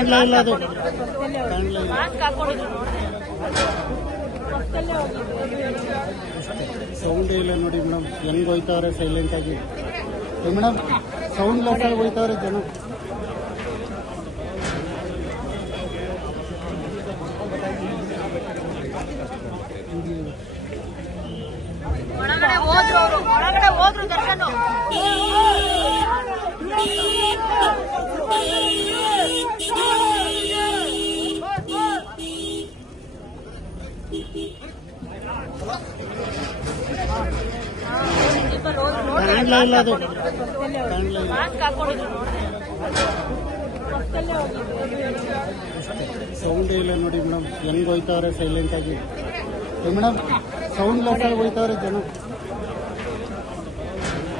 ಕಾಣ್ಲೇ ಇಲ್ಲ ಅದು ಸೌಂಡ್ ಇಲ್ಲ ನೋಡಿ ಮೇಡಮ್, ಹೆಂಗ್ ಹೋಯ್ತವ್ರೆ ಸೈಲೆಂಟ್ ಆಗಿ ಮೇಡಮ್, ಸೌಂಡ್ ಲೆಸ್ ಆಗಿ ಹೋಯ್ತವ್ರೆ ಜನ. ಒಳಗಡೆ ಹೋದ್ರು ದರ್ಶನ್. ಕಾಣ್ಲೇ ಇಲ್ಲ ಅದು ಸೌಂಡ್ ಇಲ್ಲ ನೋಡಿ ಮೇಡಮ್, ಹೆಂಗ್ ಹೋಯ್ತವ್ರೆ ಸೈಲೆಂಟ್ ಆಗಿ ಮೇಡಮ್, ಸೌಂಡ್ ಲೆಸ್ ಆಗಿ ಹೋಯ್ತವ್ರೆ ಜನ.